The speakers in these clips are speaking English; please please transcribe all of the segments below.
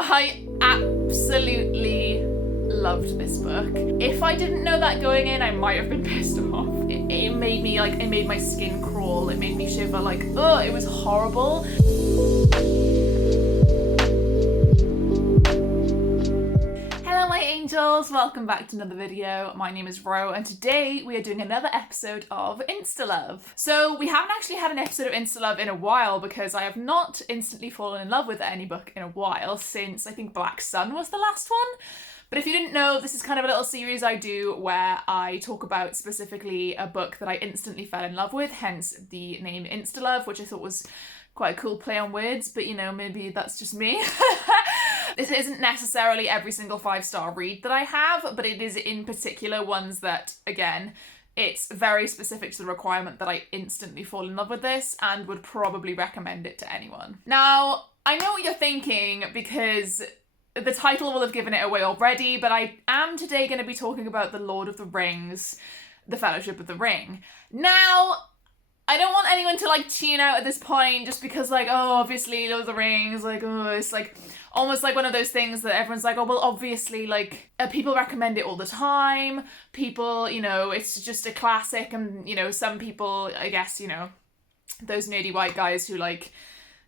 I absolutely loved this book. If I didn't know that going in, I might have been pissed off. It made me like, it made my skin crawl. It made me shiver, like, ugh, it was horrible. Hello my angels, welcome back to another video. My name is Ro and today we are doing another episode of InstaLove. So we haven't actually had an episode of InstaLove in a while because I have not instantly fallen in love with any book in a while since I think Black Sun was the last one. But if you didn't know, this is kind of a little series I do where I talk about specifically a book that I instantly fell in love with, hence the name InstaLove, which I thought was quite a cool play on words, but you know, maybe that's just me. This isn't necessarily every single 5-star read that I have, but it is in particular ones that, again, it's very specific to the requirement that I instantly fall in love with this and would probably recommend it to anyone. Now, I know what you're thinking because the title will have given it away already, but I am today going to be talking about The Lord of the Rings, The Fellowship of the Ring. Now, I don't want anyone to like tune out at this point just because like, oh, obviously Lord of the Rings, like, oh, it's like almost like one of those things that everyone's like, oh, well, obviously, like, people recommend it all the time. People, you know, it's just a classic and, you know, some people, I guess, you know, those nerdy white guys who like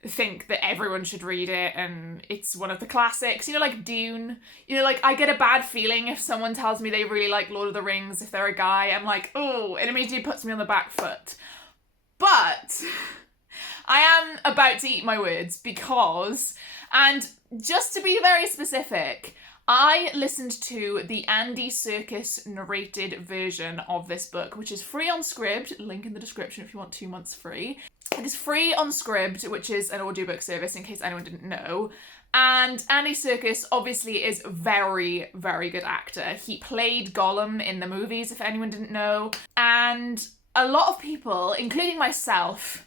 think that everyone should read it and it's one of the classics, you know, like Dune. You know, like I get a bad feeling if someone tells me they really like Lord of the Rings, if they're a guy. I'm like, oh, it immediately puts me on the back foot. But I am about to eat my words because, and just to be very specific, I listened to the Andy Serkis narrated version of this book, which is free on Scribd, link in the description if you want 2 months free. It is free on Scribd, which is an audiobook service in case anyone didn't know. And Andy Serkis obviously is a very, very good actor. He played Gollum in the movies, if anyone didn't know. And a lot of people, including myself,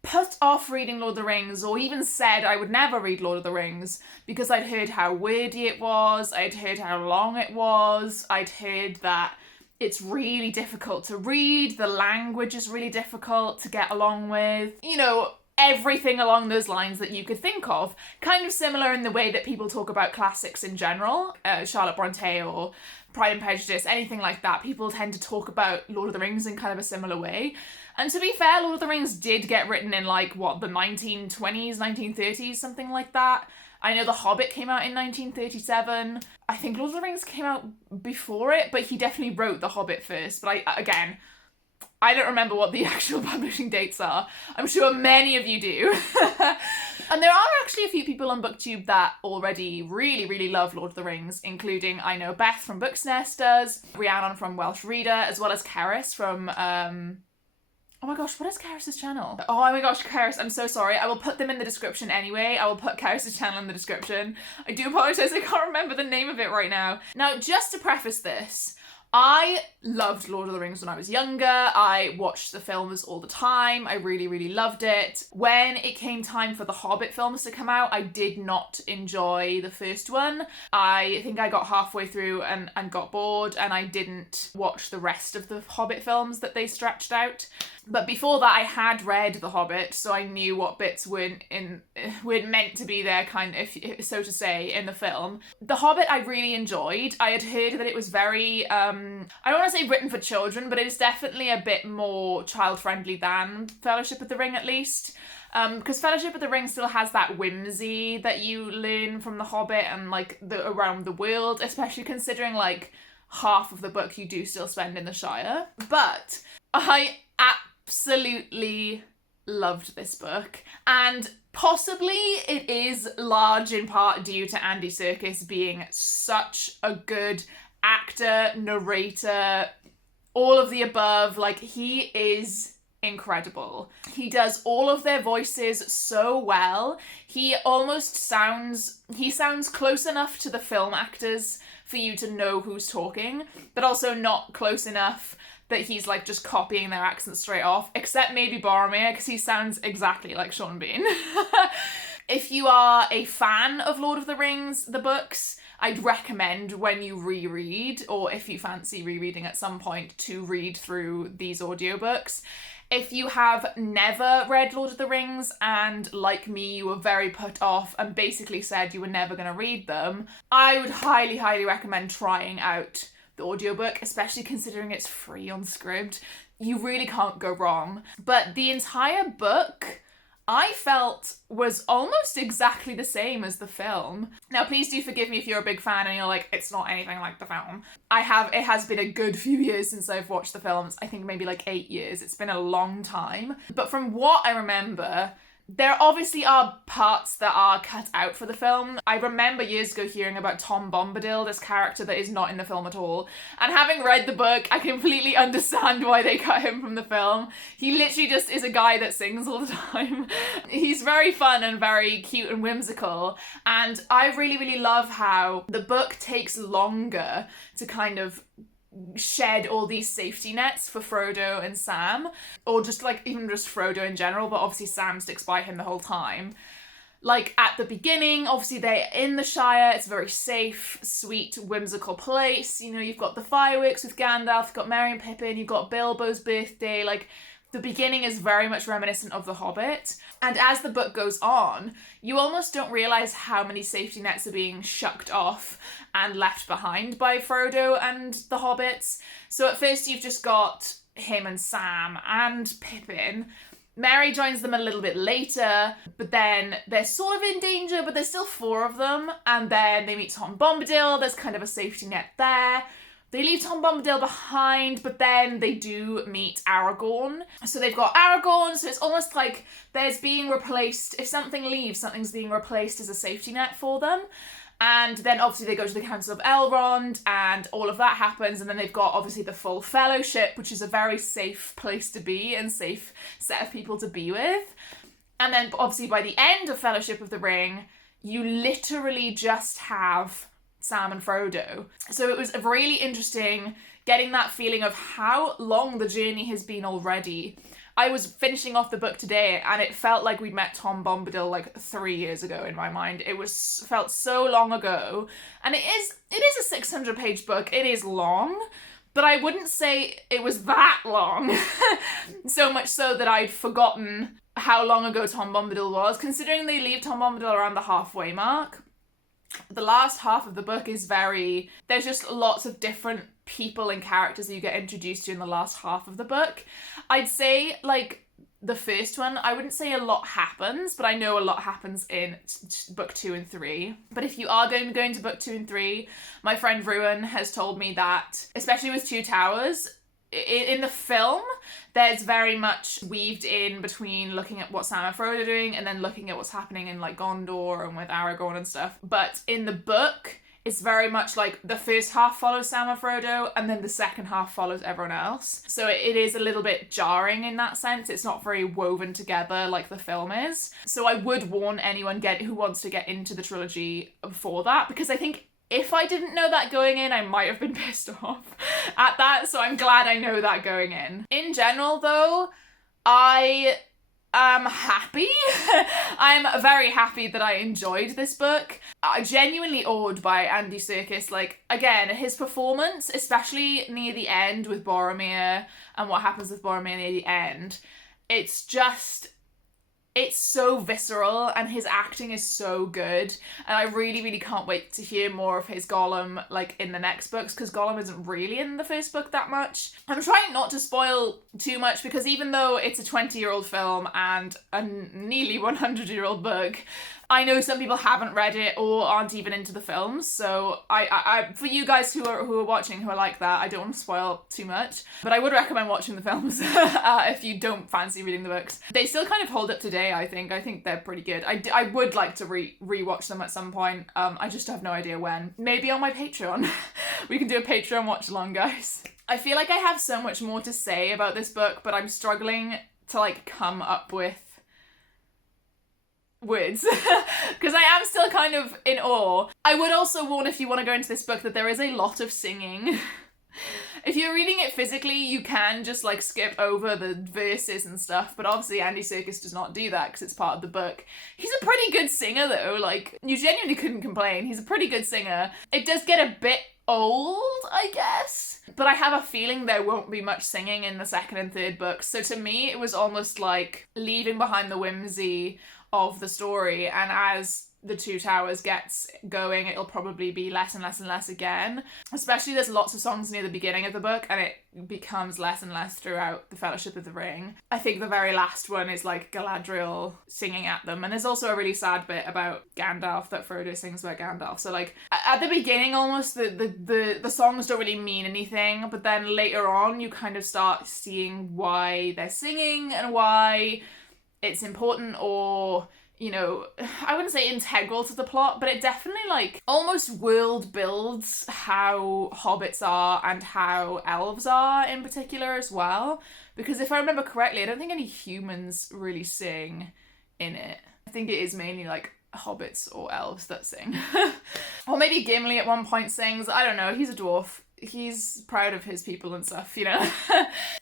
put off reading Lord of the Rings or even said I would never read Lord of the Rings because I'd heard how wordy it was, I'd heard how long it was, I'd heard that it's really difficult to read, the language is really difficult to get along with, you know, everything along those lines that you could think of. Kind of similar in the way that people talk about classics in general, Charlotte Bronte or Pride and Prejudice, anything like that. People tend to talk about Lord of the Rings in kind of a similar way. And to be fair, Lord of the Rings did get written in like, what, the 1920s, 1930s, something like that. I know The Hobbit came out in 1937. I think Lord of the Rings came out before it, but he definitely wrote The Hobbit first. But I don't remember what the actual publishing dates are. I'm sure many of you do. And there are actually a few people on BookTube that already really, really love Lord of the Rings, including, I know Beth from Books Nest does, Rhiannon from Welsh Reader, as well as Karis from, oh my gosh, what is Karis's channel? Oh my gosh, Karis, I'm so sorry. I will put them in the description anyway. I will put Karis's channel in the description. I do apologise, I can't remember the name of it right now. Now, just to preface this, I loved Lord of the Rings when I was younger. I watched the films all the time. I really, really loved it. When it came time for the Hobbit films to come out, I did not enjoy the first one. I think I got halfway through and got bored, and I didn't watch the rest of the Hobbit films that they stretched out. But before that, I had read The Hobbit, so I knew what bits weren't meant to be there, kind of, so to say, in the film. The Hobbit I really enjoyed. I had heard that it was very, I don't want to say written for children, but it is definitely a bit more child-friendly than Fellowship of the Ring, at least. Because Fellowship of the Ring still has that whimsy that you learn from The Hobbit and, like, around the world, especially considering, like, half of the book you do still spend in the Shire. But I absolutely loved this book, and possibly it is large in part due to Andy Serkis being such a good actor, narrator, all of the above. Like, he is incredible. He does all of their voices so well. He sounds close enough to the film actors for you to know who's talking, but also not close enough that he's like just copying their accents straight off, except maybe Boromir, because he sounds exactly like Sean Bean. If you are a fan of Lord of the Rings, the books, I'd recommend when you reread, or if you fancy rereading at some point, to read through these audiobooks. If you have never read Lord of the Rings and, like me, you were very put off and basically said you were never going to read them, I would highly, highly recommend trying out the audiobook, especially considering it's free on Scribd. You really can't go wrong. But the entire book, I felt, was almost exactly the same as the film. Now, please do forgive me if you're a big fan and you're like, it's not anything like the film. It has been a good few years since I've watched the films. I think maybe like 8 years. It's been a long time. But from what I remember, there obviously are parts that are cut out for the film. I remember years ago hearing about Tom Bombadil, this character that is not in the film at all. And having read the book, I completely understand why they cut him from the film. He literally just is a guy that sings all the time. He's very fun and very cute and whimsical. And I really, really love how the book takes longer to kind of shed all these safety nets for Frodo and Sam, or just like even just Frodo in general, but obviously Sam sticks by him the whole time. Like at the beginning, obviously they're in the Shire, it's a very safe, sweet, whimsical place. You know, you've got the fireworks with Gandalf, you've got Merry and Pippin, you've got Bilbo's birthday, like the beginning is very much reminiscent of The Hobbit. And as the book goes on, you almost don't realise how many safety nets are being shucked off and left behind by Frodo and the Hobbits. So at first you've just got him and Sam and Pippin. Merry joins them a little bit later, but then they're sort of in danger, but there's still 4 of them. And then they meet Tom Bombadil, there's kind of a safety net there. They leave Tom Bombadil behind, but then they do meet Aragorn. So they've got Aragorn, so it's almost like there's being replaced, if something leaves, something's being replaced as a safety net for them. And then obviously they go to the Council of Elrond and all of that happens, and then they've got obviously the full Fellowship, which is a very safe place to be and safe set of people to be with. And then obviously by the end of Fellowship of the Ring, you literally just have Sam and Frodo. So it was really interesting getting that feeling of how long the journey has been already. I was finishing off the book today and it felt like we'd met Tom Bombadil like 3 years ago in my mind. It felt so long ago. And it is a 600-page book. It is long, but I wouldn't say it was that long. So much so that I'd forgotten how long ago Tom Bombadil was, considering they leave Tom Bombadil around the halfway mark. The last half of the book is there's just lots of different people and characters that you get introduced to in the last half of the book. I'd say, like, the first one, I wouldn't say a lot happens, but I know a lot happens in book 2 and 3. But if you are going to go into book 2 and 3, my friend Ruan has told me that, especially with Two Towers, in the film, there's very much weaved in between looking at what Sam and Frodo are doing and then looking at what's happening in like Gondor and with Aragorn and stuff. But in the book, it's very much like the first half follows Sam and Frodo and then the second half follows everyone else. So it is a little bit jarring in that sense. It's not very woven together like the film is. So I would warn anyone who wants to get into the trilogy for that, because I think if I didn't know that going in, I might have been pissed off at that, so I'm glad I know that going in. In general, though, I am happy. I'm very happy that I enjoyed this book. I'm genuinely awed by Andy Serkis. Like, again, his performance, especially near the end with Boromir and what happens with Boromir near the end, it's so visceral and his acting is so good, and I really, really can't wait to hear more of his Gollum like in the next books, because Gollum isn't really in the first book that much. I'm trying not to spoil too much, because even though it's a 20-year-old film and a nearly 100-year-old book, I know some people haven't read it or aren't even into the films, so I for you guys who are watching who are like that, I don't want to spoil too much, but I would recommend watching the films if you don't fancy reading the books. They still kind of hold up today, I think. I think they're pretty good. I would like to rewatch them at some point. I just have no idea when. Maybe on my Patreon. We can do a Patreon watch along, guys. I feel like I have so much more to say about this book, but I'm struggling to like come up with words because I am still kind of in awe. I would also warn, if you want to go into this book, that there is a lot of singing. If you're reading it physically, you can just like skip over the verses and stuff, but obviously Andy Serkis does not do that because it's part of the book. He's a pretty good singer though, like you genuinely couldn't complain. He's a pretty good singer. It does get a bit old, I guess, but I have a feeling there won't be much singing in the second and third books. So to me, it was almost like leaving behind the whimsy of the story, and as the Two Towers gets going, it'll probably be less and less and less again. Especially there's lots of songs near the beginning of the book, and it becomes less and less throughout the Fellowship of the Ring. I think the very last one is like Galadriel singing at them, and there's also a really sad bit about Gandalf that Frodo sings about Gandalf. So like at the beginning almost the songs don't really mean anything, but then later on you kind of start seeing why they're singing and why it's important, or you know, I wouldn't say integral to the plot, but it definitely like almost world builds how hobbits are and how elves are in particular as well. Because if I remember correctly, I don't think any humans really sing in it. I think it is mainly like hobbits or elves that sing. Or maybe Gimli at one point sings. I don't know, he's a dwarf. He's proud of his people and stuff, you know?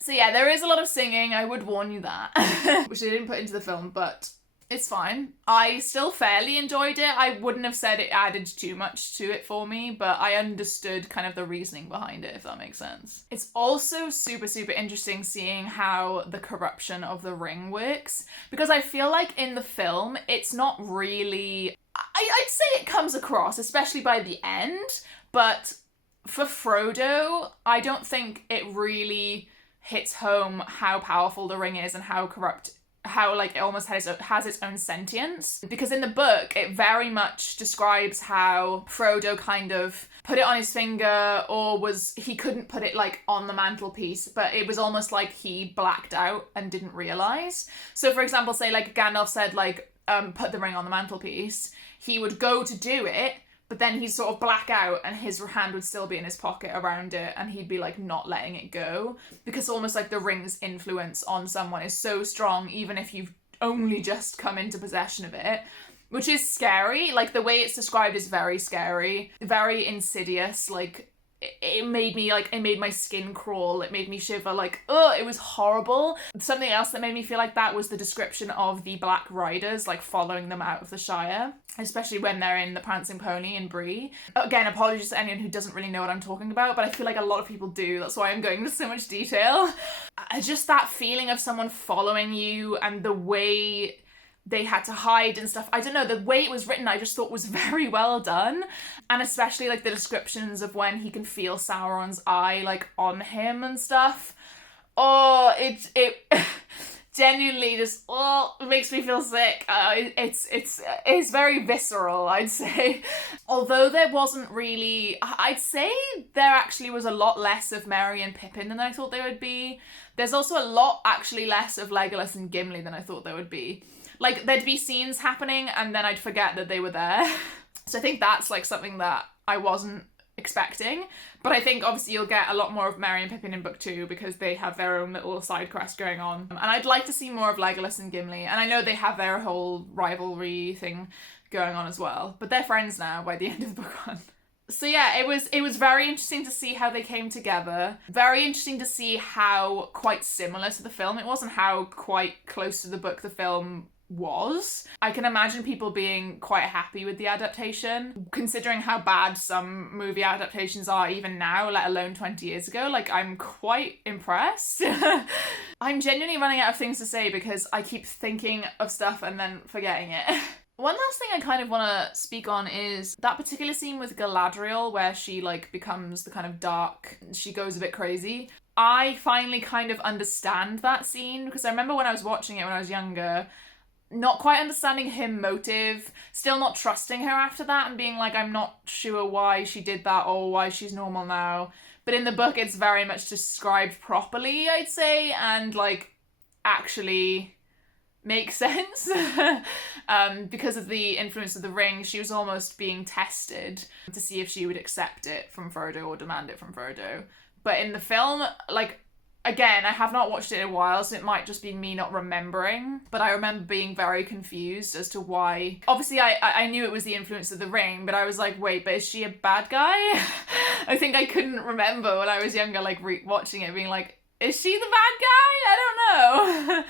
So yeah, there is a lot of singing, I would warn you that. Which they didn't put into the film, but it's fine. I still fairly enjoyed it. I wouldn't have said it added too much to it for me, but I understood kind of the reasoning behind it, if that makes sense. It's also super, super interesting seeing how the corruption of the ring works, because I feel like in the film, it's not really... I'd say it comes across, especially by the end, but for Frodo, I don't think it really hits home how powerful the ring is and how corrupt, how like it almost has its own sentience. Because in the book, it very much describes how Frodo kind of put it on his finger, or he couldn't put it like on the mantelpiece, but it was almost like he blacked out and didn't realise. So for example, say like Gandalf said like, put the ring on the mantelpiece, he would go to do it, but then he'd sort of black out and his hand would still be in his pocket around it, and he'd be like not letting it go, because almost like the ring's influence on someone is so strong even if you've only just come into possession of it, which is scary. Like the way it's described is very scary, very insidious. Like it made my skin crawl, it made me shiver, like, oh, it was horrible. Something else that made me feel like that was the description of the Black Riders, like following them out of the Shire, especially when they're in the Prancing Pony in Bree. Again, apologies to anyone who doesn't really know what I'm talking about, but I feel like a lot of people do, that's why I'm going into so much detail. Just that feeling of someone following you, and the way they had to hide and stuff. I don't know, the way it was written I just thought was very well done. And especially like the descriptions of when he can feel Sauron's eye like on him and stuff. Oh, it genuinely just, it makes me feel sick. It's very visceral, I'd say. Although there wasn't really, I'd say there actually was a lot less of Merry and Pippin than I thought there would be. There's also a lot actually less of Legolas and Gimli than I thought there would be. Like, there'd be scenes happening and then I'd forget that they were there. So I think that's, like, something that I wasn't expecting. But I think, obviously, you'll get a lot more of Merry and Pippin in book 2 because they have their own little side quest going on. And I'd like to see more of Legolas and Gimli. And I know they have their whole rivalry thing going on as well. But they're friends now by the end of the book 1. So yeah, it was very interesting to see how they came together. Very interesting to see how quite similar to the film it was, and how quite close to the book the film was. I can imagine people being quite happy with the adaptation, considering how bad some movie adaptations are even now, let alone 20 years ago. Like, I'm quite impressed. I'm genuinely running out of things to say because I keep thinking of stuff and then forgetting it. One last thing I kind of want to speak on is that particular scene with Galadriel where she like becomes the kind of dark, she goes a bit crazy. I finally kind of understand that scene, because I remember when I was watching it when I was younger, not quite understanding her motive, still not trusting her after that, and being like, I'm not sure why she did that or why she's normal now. But in the book, it's very much described properly, I'd say, and like actually makes sense. Because of the influence of the ring, she was almost being tested to see if she would accept it from Frodo or demand it from Frodo. But in the film, like, Again, I have not watched it in a while, so it might just be me not remembering. But I remember being very confused as to why. Obviously, I knew it was the influence of The Ring, but I was like, wait, but is she a bad guy? I think I couldn't remember when I was younger, like watching it, being like, is she the bad guy? I don't know.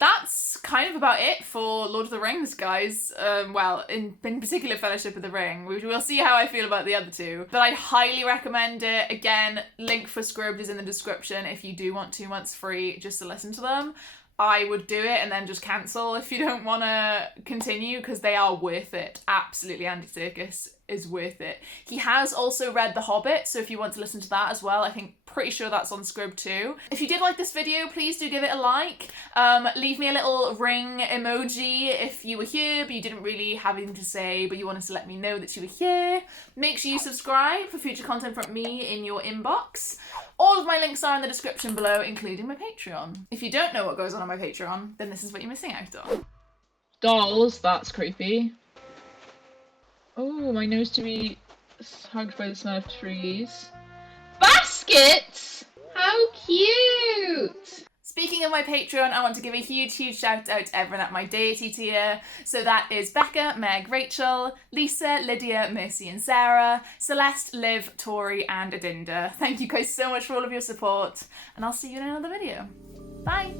That's kind of about it for Lord of the Rings, guys. Well, in particular Fellowship of the Ring. We'll see how I feel about the other two. But I highly recommend it. Again, link for Scrubbed is in the description if you do want 2 months free just to listen to them. I would do it and then just cancel if you don't want to continue, because they are worth it. Absolutely, Andy Serkis is worth it. He has also read The Hobbit, so if you want to listen to that as well, I think pretty sure that's on Scrub too. If you did like this video, please do give it a like. Leave me a little ring emoji if you were here but you didn't really have anything to say but you wanted to let me know that you were here. Make sure you subscribe for future content from me in your inbox. All of my links are in the description below, including my Patreon. If you don't know what goes on my Patreon, then this is what you're missing out on. Dolls, that's creepy. Oh, my nose to be hugged by the smell of trees. Baskets! How cute! Speaking of my Patreon, I want to give a huge shout out to everyone at my deity tier. So that is Becca, Meg, Rachel, Lisa, Lydia, Mercy and Sarah, Celeste, Liv, Tori and Adinda. Thank you guys so much for all of your support, and I'll see you in another video. Bye!